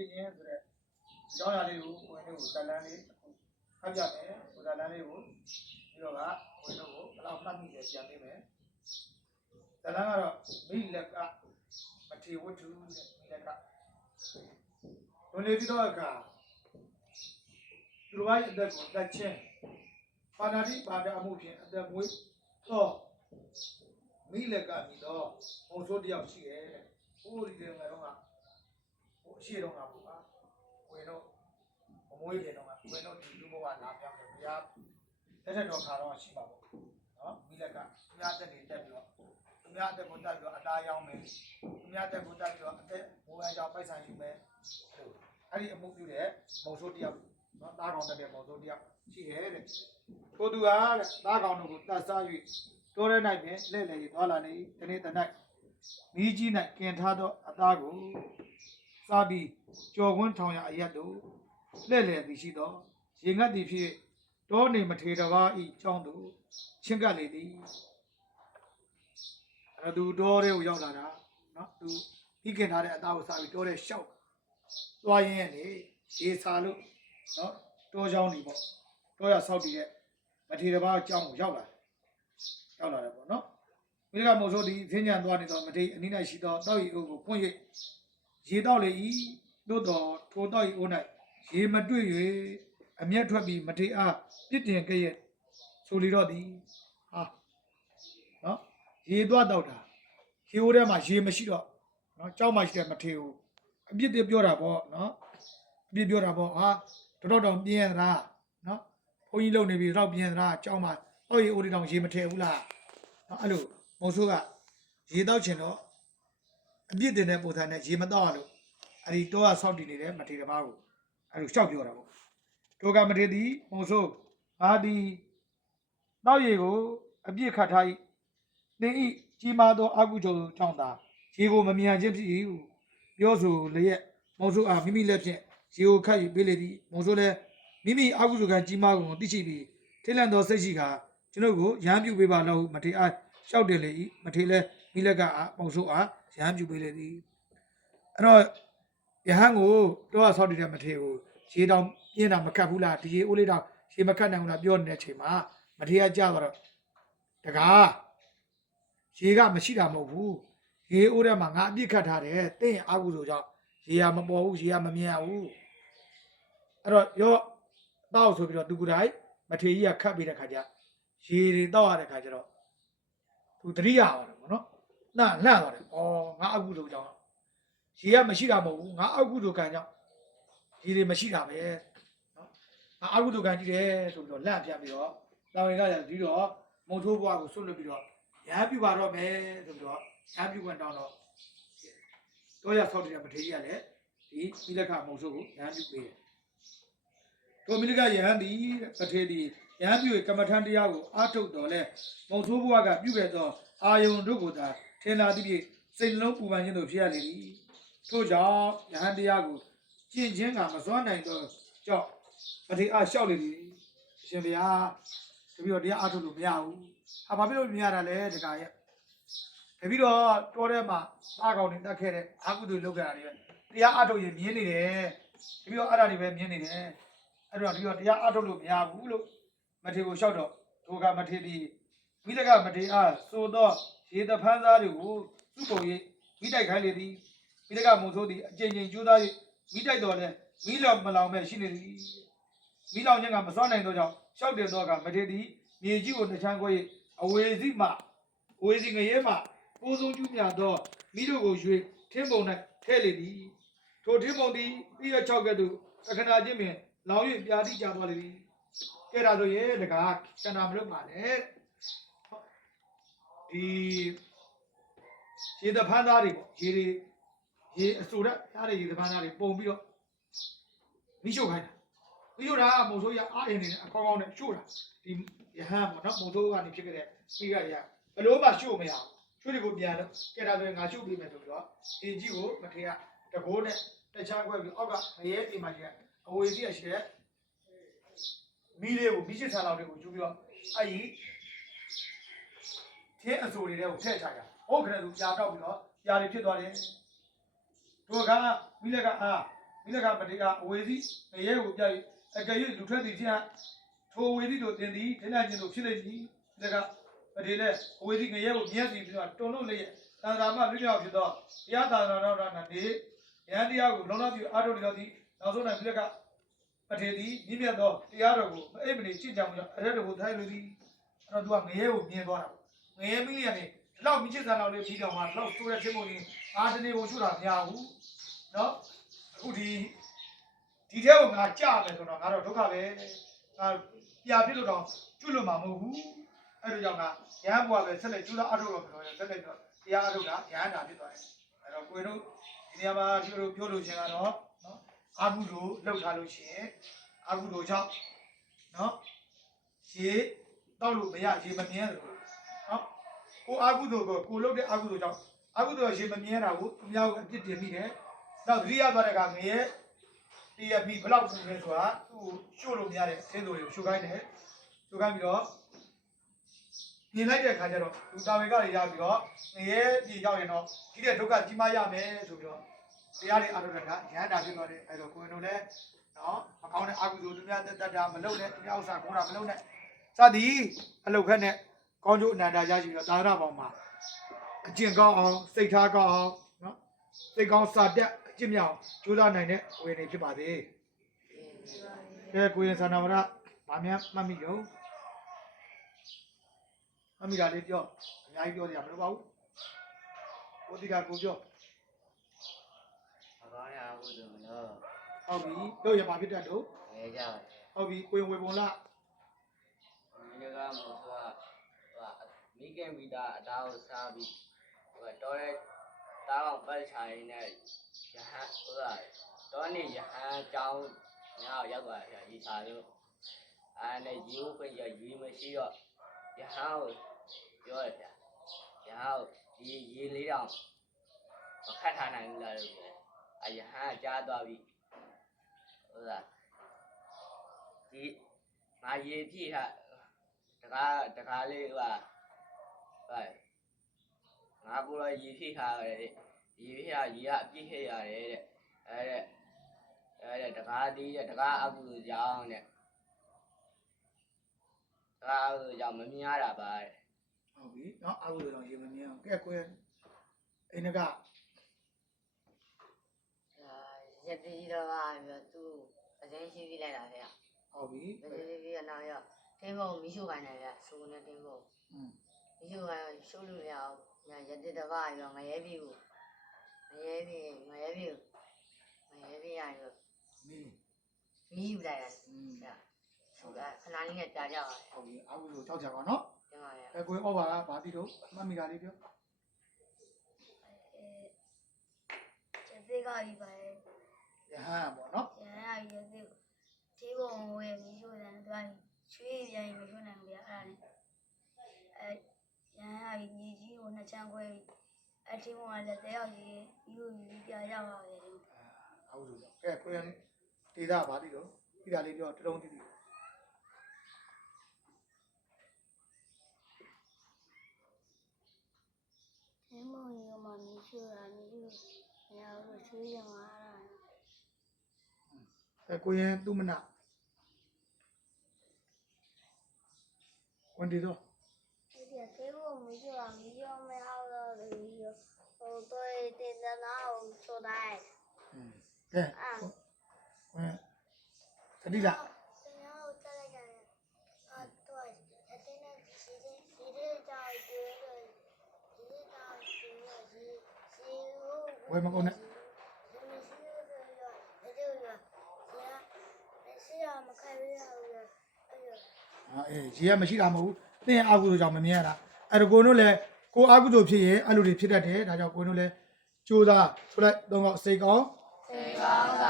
ဖြစ်ရင်းဆိုတဲ့ကျောင်းရလေးကိုဝင်လို့ဇလန်းလေးဖတ်ပြမယ်ဇလန်းလေးကိုပြီးတော့ကဝင်လို့ဘယ်လောက်မှတ်မိလဲပြန်ပေးမယ်ဇလန်းကတော့မိလက်ကမထေဝတ္ထုတဲ့မိလက်ကဝင်နေပြီးတော့အခါသူတို့ရဲ့အသက်ကိုတက်ချင်းပါဏာတိပါဒအမှုဖြင့်အသက်မွေးတော့မိလက်ကပြီးတော့ဘုံဆိုးတယောက်ရှိတယ်တဲ့ဟိုဒီတယ်ငါတော့ဟိုအရှိတော့ငါဘူးပါဝင်တော့မမွေးတယ်တော့ဝင်တော့ဒီလူဘဝလာပြောင်းတယ်ဘုရားတက်တဲ့တော်ခါတော့ရှိပါဘူးနော်မိလက်ကဘုရားတက်နေတက်ပြီးတော့ဘုရားတက်ကိုတက်ပြီးတော့အသားရောင်းမယ်ဘုရားတက်ကိုတက်ပြီးတော့အသက်ဘိုးအကြောင်းပိုက်ဆံယူမယ်အဲ့ဒီအမှုပြုတဲ့ဘုံဆိုးတယောက်နော်သားကောင်တဲ့ဘုံဆိုးတယောက်ရှိတယ်တဲ့ကိုသူဟာတဲ့သားကောင်တို့ကိုတတ်စား၍တိုးရဲ၌ပင်လဲ့လေသွားလာနေတနေ့တနိုင်မိကြီး၌ကင်ထားသောအသားကိုစားပြီးကြော်ကွန်းထောင်ရအရက်တို့လဲ့လေသည်ရှိသောရေငတ်သည်ဖြစ်တောနေမထေရဘာဤကြောင်းသူချင်းကပ်လေသည်အဲ့သူတောထဲကိုရောက်လာတာနော်သူပြီးကင်ထားတဲ့အသားကိုစားပြီးတောထဲရှောက်သွားရင်းနဲ့ရေစာလို့နော်တောချောင်းနေပေါ့တောရဆောက်တည်တဲ့မထေရဘာအကြောင်းကိုရောက်လာတယ်ပေါ့နော်မိလကမုံဆိုးဒီဈဉ္ဉံသွားနေတော့မထေအနိ၌ရှိသောတောက်ရီအိုးကိုဖွင့်၍ရေတောက်လေ၏သို့တော်ထိုတောက်ရီအိုး၌ရေမတွေ့၍အမျက်ထွက်ပြီးမထေအားပြစ်တင်ခဲ့ရဲ့ဆိုလီတော့သည်ဟာနော်ရေသွားတောက်တာရေအိုးထဲမှာရေမရှိတော့နော်ကြောက်မှရှိတဲ့မထေကိုအပြစ်တွေပြောတာပေါ့နော်အပြစ်ပြောတာပေါ့ဟာတော်တော်ပြင်းရတာနော်ဘုန်းကြီးလုံနေပြီတော့ပြင်းရတာကြောက်မှတောက်ရီအိုးတွေတောင်ရေမထဲဘူးလားနော်အဲ့လိုမုံဆိုးကရေတောက်ချင်တော့အပြစ်တင်တဲ့ပုံစံနဲ့ရေမတောက်ရလို့အဲ့ဒီတောကဆောက်တည်နေတဲ့မထေရဘာကိုအဲ့လိုရှောက်ပြောတာပေါ့တောကမထေသည်မုံဆိုးငါသည်တောက်ရီကိုအပြစ်ခတ်ထား၏သင်ဤကြီးမားသောအကုသိုလ်ကြောင့်သာရေကိုမမြန်ခြင်းဖြစ်၏ဟုပြောဆိုလျက်မုံဆိုးအားမိမိလက်ဖြင့်ရေကိုခတ်၍ပေးလေသည်မုံဆိုးလည်းမိမိအကုသိုလ်ကကြီးမားကိုသိရှိပြီးထိတ်လန့်သောစိတ်ရှိကကျွန်ုပ်ကိုရဟန်းပြုပေးပါလို့မထေအားလျှောက်တယ်လေ၏မထေလည်းမိလက်ကမုံဆိုးအားရဟန်းပြုပေးလေသည်အဲ့တော့ရဟန်းကိုတော့ဆောက်တည်တဲ့မထေကိုရေတောင်ပြင်းတာမကတ်ဘူးလားဒီရေအိုးလေးတောင်ရေမကတ်နိုင်ဘူးလားပြောနေတဲ့အချိန်မှာမထေကကြားသွားတော့တကားရေကမရှိတာမဟုတ်ဘူးရေအိုးထဲမှာငါအပြစ်ခတ်ထားတယ်တင့်အာကုသိုလ်ကြောင့်ရေကမပေါ်ဘူးရေကမမြင်ရဘူးအဲ့တော့ရောတောက်ဆိုပြီးတော့သူကတိုင်းမထေကြီးကခတ်ပြီးတဲ့ခါကျရေတွေတောက်ရတဲ့ခါကျတော့သူတတိယပါတယ်ပေါ့နော်လှန့်သွားတယ်ဩငါအကုသိုလ်ကြောင့်ရေကမရှိတာမဟုတ်ဘူးငါအကုသိုလ်ကံကြောင့်ရေတွေမရှိတာပဲနော်ငါအကုသိုလ်ကံကြီးတယ်ဆိုပြီးတော့လှန့်ပြပြီးတော့တောင်ရင်ကလည်းဒီတော့မုံထိုးဘွားကိုဆွတ်လွတ်ပြီးတော့ရဟန်းပြုပါတော့မယ်ဆိုပြီးတော့ရဟန်းပြုခွင့်တောင်းတော့တော့ရဆောက်တဲ့မထေကြီးကလည်းဒီမိလက္ခမုံဆိုးကိုရဟန်းပြုပေးတယ်တို့မိလက္ခရဟန်းသည်တထေသည်ရဟန်းပြုကမ္မထံတရားကိုအားထုတ်တော်လဲမုံဆိုးဘွားကပြုခဲ့သောအာယုန်တို့ကိုသာထင်လာသဖြင့်စိတ်နှလုံးပူပန်ခြင်းတို့ဖြစ်ရလေသည်ထို့ကြောင့်ယဟန်တရားကိုကျင့်ခြင်းကမစွမ်းနိုင်သောကြောင့်မထေအားလျှောက်လေသည်ရှင်ဗျာတပည့်တော်တရားအားထုတ်လို့မရဘူးဟာဘာဖြစ်လို့မရတာလဲတခါရဲ့တပည့်တော်တောထဲမှာသားကောင်တွေတက်ခဲ့တဲ့အာကုသိုလ်လုပ်ကြတာတွေတရားအားထုတ်ရင်မြင်နေတယ်တပည့်တော်အဲ့ဒါတွေပဲမြင်နေတယ်အဲ့တော့တပည့်တော်တရားအားထုတ်လို့မရဘူးလို့မထေကိုလျှောက်တော့ထိုကမထေသည်မိလကမထေအားသို့သောရေတဖန်းသားတွေကိုသူ့ပုံ၍မိတိုက်ခိုင်းလေသည်မိလကမုံဆိုးသည်အကျဉ်းချင်းကျိုးသား၍မိတိုက်တော်လဲမိလောင်မလောင်မဲ့ရှိနေသည်မိလောင်ခြင်းကမစွမ်းနိုင်သောကြောင့်လျှောက်တယ်သောကမထေသည်မြေကြီးကိုတစ်ချမ်းခွဲ၍အဝေစီမှအဝေစီငရဲမှကိုးဆုံးကျူးမြသောမိတို့ကိုရွေထင်းပုံ၌ထဲလေသည်ထိုထင်းပုံသည်ပြီးရ6ကဲ့သို့အခဏချင်းပင်လောင်၍ပြာတိကျသွားလေသည်ကဲဒါဆိုရင်တကားကျန်တာမလုပ်ပါနဲ့ဒီရေတဖန်းသားတွေပေါ့ရေအစိုးရက်သားတွေရေတဖန်းသားတွေပုံပြီးတော့မိရှုပ်ခိုင်းတာမိရှုပ်တာမုံဆိုးရအားအင်းနေအကောင်းကောင်းနဲ့ရှို့တာဒီရဟန်းပေါ့နော်မုံဆိုးကနေဖြစ်ခဲ့တဲ့မိကရဘလို့မှရှို့မရဘူးရှို့တွေကိုပြန်တော့ကဲဒါဆိုရင်ငါရှို့ပေးမယ်ဆိုပြီးတော့အင်ကြီးကိုမထေရတကိုးနဲ့တခြားခွဲပြီးအောက်ကငရဲအိမ်မှာရှိတဲ့အဝေစီရရှိတဲ့မိလေးကိုမိရှစ်ဆန်လောက်တွေကိုယူပြီးတော့အဲ့ဒီထဲအစိုးတွေကိုထည့်ချကြဟုတ်ကဲ့သူကြာတော့ပြီးတော့ကြာတွေဖြစ်သွားတယ်တို့ကမိလက်က မိလကမတေကအဝေစီငရဲကိုပြပြီးအကယ်၍လူထွက်သည်ဖြင့်ထိုအဝေစီတို့တင်သည်ထိနိုင်ခြင်းတို့ဖြစ်လိမ့်မည်မိလကမတေလည်းအဝေစီငရဲကိုမြတ်စီပြီးတော့တွန်လို့လျက်သန္တာမလွတ်မြောက်ဖြစ်သောတရားသာသနာတော်၌နေယန္တရားကိုလုံးလုံးပြအားထုတ်လျော်သည်နောက်ဆုံး၌မိလကမထေသည်မြင့်မြတ်သောတရားတော်ကိုမအိပ်မနေကြည်ကြောင်ကြောင့်အရက်တော်ကိုထိုင်လို့သည်အဲ့တော့သူကငရဲကိုမြင်သွားတာငရဲမိလျက်နေဒီလောက်မြင့်ချစ်စံတော်လေးပြီးတော့မှလောက်ဆိုးတဲ့ချင်းမို့ရင်အားတနေကိုရှုတာမရဘူးနော်အခုဒီထဲကိုငါကြာမယ်ဆိုတော့ငါတော့ဒုက္ခပဲငါပြပြလို့တော့ကျွတ်လို့မှာမဟုတ်ဘူးအဲ့လိုကြောင့်ငါရဟန်းဘုရားပဲဆက်လက်ကျူးတော့အထုတ်လို့ပြောတယ်ဆက်လက်တော့တရားအထုတ်တာရဟန်းတာဖြစ်သွားတယ်အဲ့တော့ကိုယ်တို့ဒီနေရာမှာဒီလိုပြောလို့ရှင်ကတော့နော်အာဟုတို့လောက်ထားလို့ရှင်အာဟုတို့ကြောင့်နော်ရေတောက်လို့မရရေမမြဲလို့နော်ကိုအာဟုတို့ကိုလုတ်တဲ့အာဟုတို့ကြောင့်အာဟုတို့ရေမမြဲတာကိုသူများကိုအပြစ်တင်မိတယ်နောက်သတိရသွားတဲ့ကငရဲဒီရပြီဘလောက်ပူလဲဆိုတာသူ့ရှို့လို့မရတဲ့အသင်းတို့တွေကိုရှို့ခိုင်းတယ်ရှို့ခိုင်းပြီးတော့မြင်လိုက်တဲ့အခါကျတော့လူတာဝေကတွေရပြီးတော့ငရဲပြည်ရောက်ရင်တော့ဒီတဲ့ဒုက္ခကြီးမားရမယ်ဆိုပြီးတော့တရားတွေအားထုတ်တာရဟန္တာဖြစ်သွားတယ်အဲ့တော့ကိုယ်တို့လည်းနော်မကောင်းတဲ့အကုသိုလ်သူများတက်တာမလုပ်နဲ့သူများဥစ္စာခိုးတာမလုပ်နဲ့စသည်အလုပ်ခက်နဲ့ကောင်းကျိုးအနန္တရရှိပြီးတော့သာသနာပေါင်းမှာအကျင့်ကောင်းအောင်စိတ်ထားကောင်းအောင်နော်စိတ်ကောင်းစာတက်အကျင့်မြောင်ကြိုးစားနိုင်တဲ့ဝင်နေဖြစ်ပါသေးကဲကိုရင်သန္တာဝရဗာများမှတ်မိရောမှတ်မိတာလေးပြောအများကြီးပြောကြရမလို့ပါဘူးကိုတိကကိုပြောမကောင်းရဘူးဆိုတော့ဟုတ်ပြီတို့ရပါဖြစ်တဲ့တို့ငဲကြပါဟုတ်ပြီကိုရင်ဝေပုံလားဒီကမို့ဆိုတာမိခင်မိသားအသားကိုစားပြီးတော်တဲ့တားအောင်ပတ်ချိုင်နဲ့ရဟန်းဆိုတာတော့နေရဟန်းကြောင်းညောက်ရောက်သွားတယ်ရေစာလို့အဲ့နဲ့ရေကိုဖိတ်ရရေမရှိတော့ရဟန်းကိုပြောရဗျာရဟန်းဒီရေလေးတောင်မခတ်ထားနိုင်ဘူးလားလို့အရဟန်းကြားသွားပြီဟုတ်လားဒီငါရေပြည့်ဟာတကားလေးဟိုငါကိုယ်ရေပြည့်ထားတယ်ရေပြည့်ဟာရေကအပြည့်ခဲ့ရတယ်တဲ့အဲ့တကားဒီတကားအကူကြောင်းတဲ့တကားအကူကြောင့်မမြင်ရတာပါတဲ့ဟုတ်ပြီเนาะအကူကြောင့်ရေမမြင်အောင်ကဲကိုယ်အိန္ဒကရတိတော့ကပြီးသူအရင်ရှိပြီးလိုက်တာဗျဟုတ်ပြီဒီနောက်ရတင်းဘုံမီးရှို့ခိုင်းတယ်ဗျဆိုနေတင်းဘုံမီးရှို့ခိုင်းရှို့လို့ရအောင်ညရတိတော့ကပြီးငရဲပြီကိုငရဲပြီရရောမီးယူလိုက်ရတယ်ဗျဆိုကခဏလေးနဲ့ကြာကြပါဟုတ်ပြီအကူကိုကြောက်ကြပါเนาะတင်ပါဗျကိုယ်ဩဘာဗာတိတို့မှတ်မိတာလေးပြောကျသေးကပြီးပါလေရဟန်းပေါ့เนาะရဟန်းရသေးဒီဘုံဝယ်ပြီးဆိုတယ်သူကချွေးပြန်မရွှေ့နိုင်ဘူးဗျအဲ့ဒါနဲ့ရဟန်းညီကြီးကိုနှစ်ချမ်းခွဲပြီးအထင်းဘုံကလည်းတဲရောက်ကြီးယူပြရပါပဲဟုတ်လို့ကဲကိုယ်ဒေတာဗာတိတို့ဒီတာလေးပြောတရုံးတိတိတင်းမုံရောမမီးရှို့တာမီးရှို့မရဘူးချွေးရမှာကိုရင်သူမနာဝန်ဒီတော့ဒီတေဘုံမီးရှို့တာမီးရောမအောင်တော့ဒီဟိုတော့တင်တဲ့နာကိုချိုးတိုင်းကဲသတိလားတရားကိုတက်လိုက်ကြတယ်တော့အတင်းနဲ့ဒီကြောင်ကျွေးလို့ဒီကြောင်ကျွေးလို့ဒီဝယ်မကုန်နဲ့အေးရေကမရှိတာမဟုတ်ဘူးသင်အာကုသိုလ်ကြောင့်မမြင်ရတာအဲ့တော့ကိုတို့လည်းကိုအာကုသိုလ်ဖြစ်ရင်အဲ့လိုတွေဖြစ်တတ်တယ်ဒါကြောင့်ကိုတို့လည်းကြိုးစားဆိုလိုက်တော့စိတ်ကောင်းစိတ်ကောင်းသာ